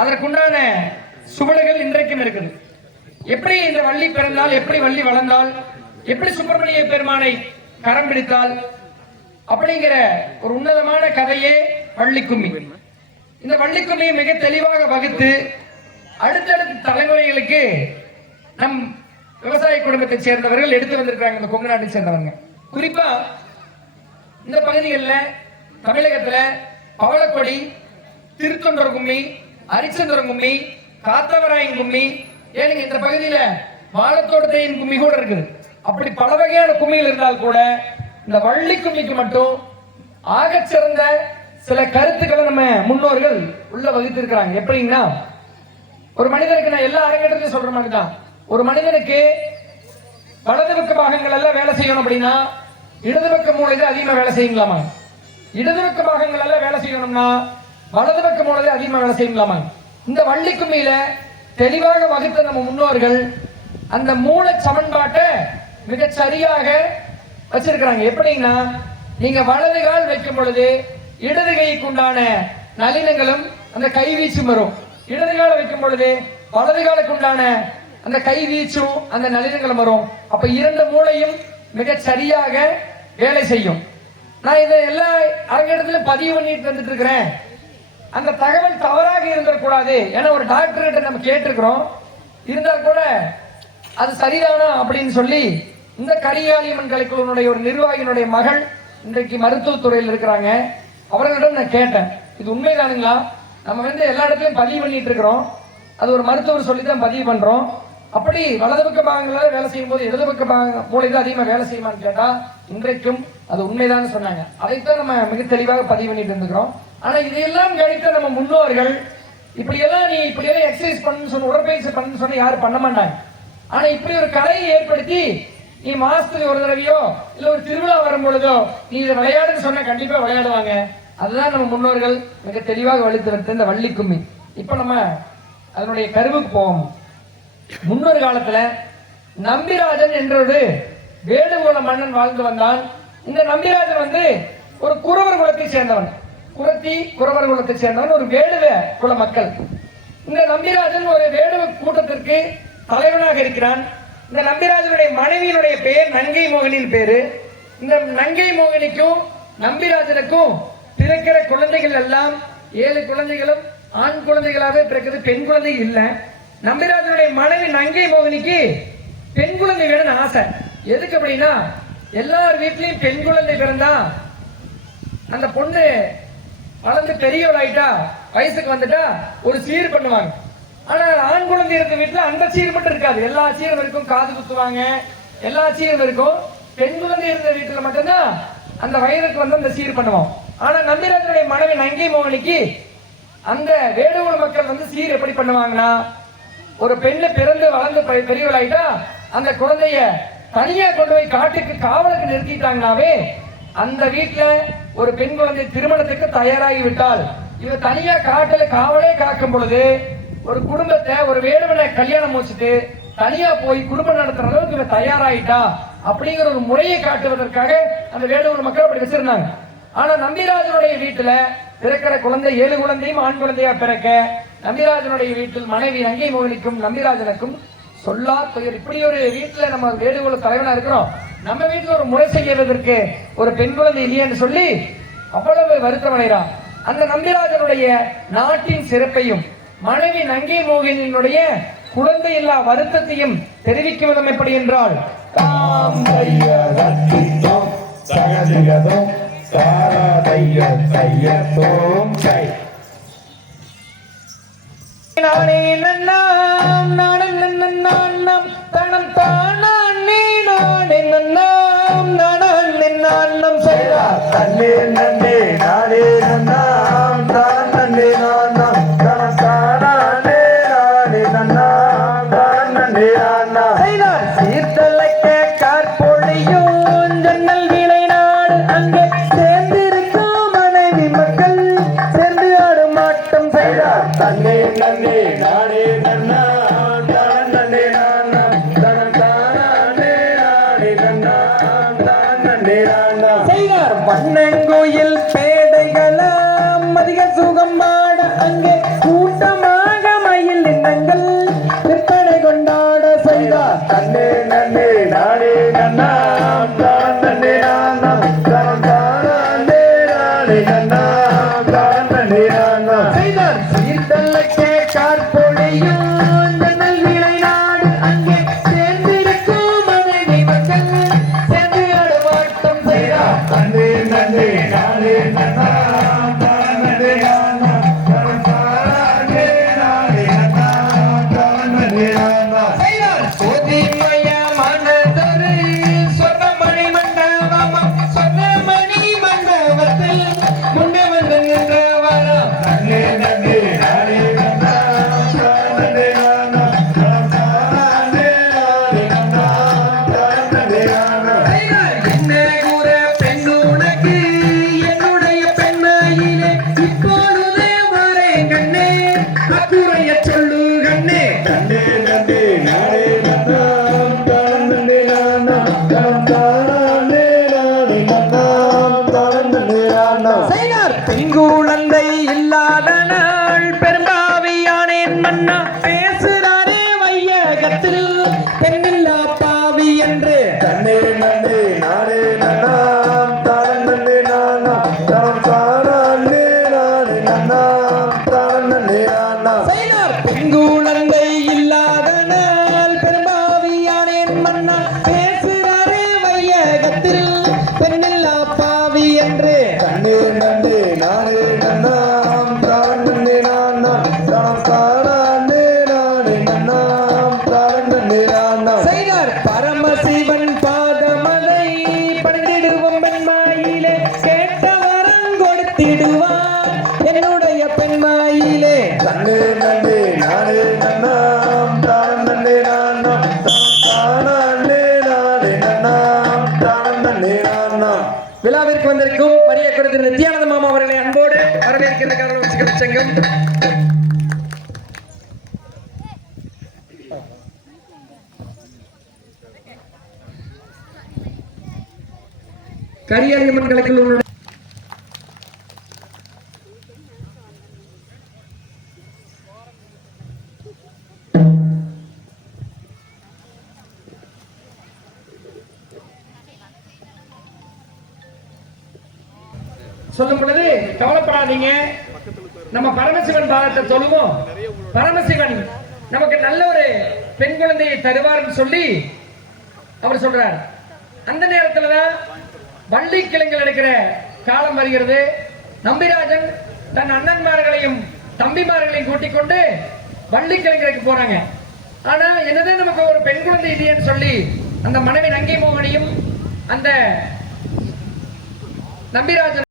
அதற்குண்டான சுவடுகள் இன்றைக்கும் இருக்குது. எப்படி இந்த வள்ளி பிறந்தால் எப்படி வள்ளி வளர்ந்தால் எப்படி சுப்பிரமணிய பெருமானை கரம் பிடித்தால் அப்படிங்கிற ஒரு உன்னதமான கதையே வள்ளி கும்மி இந்த வள்ளி கும்மியை மிக தெளிவாக வகுத்து அடுத்தடுத்த தலைமுறைகளுக்கு நம் விவசாய குடும்பத்தை சேர்ந்தவர்கள் எடுத்து வந்திருக்காங்க இந்த கொங்கு நாட்டை சேர்ந்தவங்க. குறிப்பா இந்த பகுதிகளில் தமிழகத்தில் பவளக்கொடி திருத்தொண்டர் கும்மி அரிச்சந்திரன் கும்மி காத்தவராயன் கும்மி ஏனுங்க இந்த பகுதியில வாழத்தோட்டத்தையின் கும்மி கூட இருக்குது. அப்படி பல வகையான கும்மிகள் இருந்தால் கூட இந்த வள்ளி கும்மிக்கு மட்டும் ஆகச்சிறந்த சில கருத்துக்களை நம்ம முன்னோர்கள் உள்ள வகுத்திருக்கிறாங்க. எப்படின்னா ஒரு மனிதனுக்கு நான் எல்லா அரங்கேற்றத்தையும் சொல்ற மாதிரி தான். ஒரு மனிதனுக்கு வலது பக்க பாகங்கள் எல்லாம் வேலை செய்யணும் அப்படின்னா இடது பக்க மூளை தான் அதிகமாக வேலை செய்யுங்களாமா? இடது பக்க பாகங்கள் எல்லாம் வேலை செய்யணும்னா வலது பக்கம் போனதே அதிகமாக வேலை செய்யுங்களாமா இந்த வள்ளி கும்மியில தெளிவாக வகுத்த நம்ம முன்னோர்கள் அந்த மூளை சமன்பாட்டை மிக சரியாக வச்சிருக்கிறாங்க. எப்படின்னா நீங்க வலது கால் வைக்கும் பொழுது இடது கைக்கு உண்டான நளினங்களும் அந்த கை வீச்சும் வரும். இடது கால வைக்கும் பொழுது வலது காலுக்கு உண்டான அந்த கை வீச்சும் அந்த நளினங்களும் வரும். அப்ப இரண்டு மூளையும் மிக சரியாக வேலை செய்யும். நான் இதை எல்லா அரங்கத்திலும் பதிவு பண்ணிட்டு வந்துட்டு இருக்கிறேன். அந்த தகவல் தவறாக இருந்துடக்கூடாது ஏன்னா ஒரு டாக்டர்கிட்ட நம்ம கேட்டிருக்கிறோம். இருந்தால் கூட அது சரிதானா அப்படின்னு சொல்லி இந்த கரிகாலியம்மன் கலைக்குழுவனுடைய ஒரு நிர்வாகியினுடைய மகள் இன்றைக்கு மருத்துவத்துறையில் இருக்கிறாங்க. அவர்களிடம் நான் கேட்டேன். இது உண்மைதானுங்களா? நம்ம வந்து எல்லா இடத்துலையும் பதிவு பண்ணிட்டு இருக்கிறோம். அது ஒரு மருத்துவர் சொல்லி தான் பதிவு பண்ணுறோம் அப்படி வலது பக்க பாகங்களால் வேலை செய்யும் போது இடது பக்க பாக மூளை தான் அதிகமாக வேலை செய்யுமான்னு கேட்டால் இன்றைக்கும் அது உண்மைதான் சொன்னாங்க. அதைத்தான் நம்ம மிக தெளிவாக பதிவு பண்ணிட்டு இருந்துக்கிறோம் ஆனா இதையெல்லாம் கழித்த நம்ம முன்னோர்கள் இப்படியெல்லாம் நீ இப்படியெல்லாம் எக்ஸசைஸ் பண்ணு சொன்ன உடற்பயிற்சி பண்ணு சொன்ன யாரும் பண்ண மாட்டாங்க. ஆனா இப்படி ஒரு கலையை ஏற்படுத்தி நீ மாசத்துக்கு ஒரு தடவையோ இல்ல ஒரு திருவிழா வரும் பொழுதோ நீ இதை விளையாடுன்னு சொன்னா கண்டிப்பா விளையாடுவாங்க. அதுதான் நம்ம முன்னோர்கள் மிக தெளிவாக வழித்தெடுத்த இந்த வள்ளி கும்மி இப்ப நம்ம அதனுடைய கருவுக்கு போவோம். முன்னொரு காலத்துல நம்பிராஜன் என்ற ஒரு வேடுகுல மன்னன் வாழ்ந்து வந்தான். இந்த நம்பிராஜன் வந்து ஒரு குறவர் குலத்தை சேர்ந்தவன். குரத்தி குறவர் குலத்தை சேர்ந்தவன் ஒரு வேடுவ குல மக்கள். இந்த நம்பிராஜன் ஒரு வேடுவ கூட்டத்திற்கு தலைவனாக இருக்கிறான். இந்த நம்பிராஜனுடைய மனைவியினுடைய பெயர் நங்கை மோகனின் பேரு. இந்த நங்கை மோகினிக்கும் நம்பிராஜனுக்கும் பிறக்கிற குழந்தைகள் எல்லாம் ஏழு குழந்தைகளும் ஆண் குழந்தைகளாகவே பிறக்குது பெண் குழந்தை இல்லை. நம்பிராஜனுடைய மனைவி நங்கை மோகினிக்கு பெண் குழந்தை வேணும்னு ஆசை. எதுக்கு அப்படின்னா எல்லார் வீட்லயும் பெண் குழந்தை பிறந்தா அந்த பொண்ணு வளர்ந்து பெரியவள் ஆயிட்டா வயசுக்கு வந்துட்டா ஒரு சீர் பண்ணுவாங்க. ஆனா ஆண் குழந்தை இருக்க வீட்டுல அந்த சீர் மட்டும் இருக்காது. எல்லா சீரும் இருக்கும் காது குத்துவாங்க. எல்லா சீரும் இருக்கும். பெண் குழந்தை இருந்த வீட்டுல மட்டும்தான் அந்த வயதுக்கு வந்து அந்த சீர் பண்ணுவோம். ஆனா நம்பிராஜனுடைய மனைவி நங்கை மோகனிக்கு அந்த வேடுகுல மக்கள் வந்து சீர் எப்படி பண்ணுவாங்கன்னா ஒரு பெண்ணு பிறந்து வளர்ந்து பெரியவளாயிட்டா அந்த குழந்தைய தனியா கொண்டு போய் காட்டுக்கு காவலுக்கு நிறுத்திட்டாங்கனாவே அந்த வீட்டுல ஒரு பெண் குழந்தை திருமணத்துக்கு தயாராகி விட்டால் இவ தனியா காட்டுல காவலே காக்கும் பொழுது ஒரு குடும்பத்தை ஒரு வேடுவனை கல்யாணம் முடிச்சுட்டு தனியா போய் குடும்பம் நடத்துற அளவுக்கு இவ தயாராயிட்டா அப்படிங்கிற ஒரு முறையை காட்டுவதற்காக அந்த வேடுவன் மக்கள் அப்படி வச்சிருந்தாங்க. ஆனா நம்பிராஜனுடைய வீட்டுல பிறக்கிற குழந்தை ஏழு குழந்தையும் ஆண் குழந்தையா பிறக்க நம்பிராஜனுடைய வீட்டில் மனைவி நங்கை மோகனிக்கும் நம்பிராஜனுக்கும் சொல்லா துயர் இப்படி ஒரு வீட்டுல நம்ம வேடுகுல தலைவனா இருக்கிறோம். நம்ம வீட்டுல ஒரு முறை செய்வதற்கு ஒரு பெண் குழந்தை இல்லையேன்னு சொல்லி அவ்வளவு வருத்தம் அடைகிறான் அந்த நம்பிராஜனுடைய நாட்டின் சிறப்பையும் மனைவி நங்கை மோகனினுடைய குழந்தை இல்லா வருத்தத்தையும் தெரிவிக்கும் விதம் எப்படி என்றால் தாம் தைய செய்தார். வண்ணங்கோயில் பேடைகளாம் அதிக சுகமாட அங்கே கூட்டமாக மயில் எண்ணங்கள் விற்பனை கொண்டாட செய்தார். கண்ணே நன்னே நானே கண்ணா செங்குழந்தை இல்லாத நாள் பெரும்பாவியானேன் மன்னா. அனைவருக்கும் பரிய கொடுத்த நித்யானந்த மாமா அவர்களை அன்போடு வரவேற்கின்ற கலவர சங்கம். கரியம்மன் கலைக்குழுவினுடைய சொல்லும் கவலைப்படாதீங்க. நம்ம பரமசிவன் பாதத்தை சொல்லுவோம். பரமசிவன் நமக்கு நல்ல ஒரு பெண் குழந்தையை தருவார்னு சொல்லி அவர் சொல்றார். அந்த நேரத்துல தான் வள்ளி கிழங்கில் எடுக்கிற காலம் வருகிறது. நம்பிராஜன் தன் அண்ணன்மார்களையும் தம்பிமார்களையும் கூட்டிக் கொண்டு வள்ளி கிழங்கருக்கு போறாங்க. ஆனா என்னதான் நமக்கு ஒரு பெண் குழந்தை இல்லையன்னு சொல்லி அந்த மனைவி நங்கை மோகனையும் அந்த நம்பிராஜன்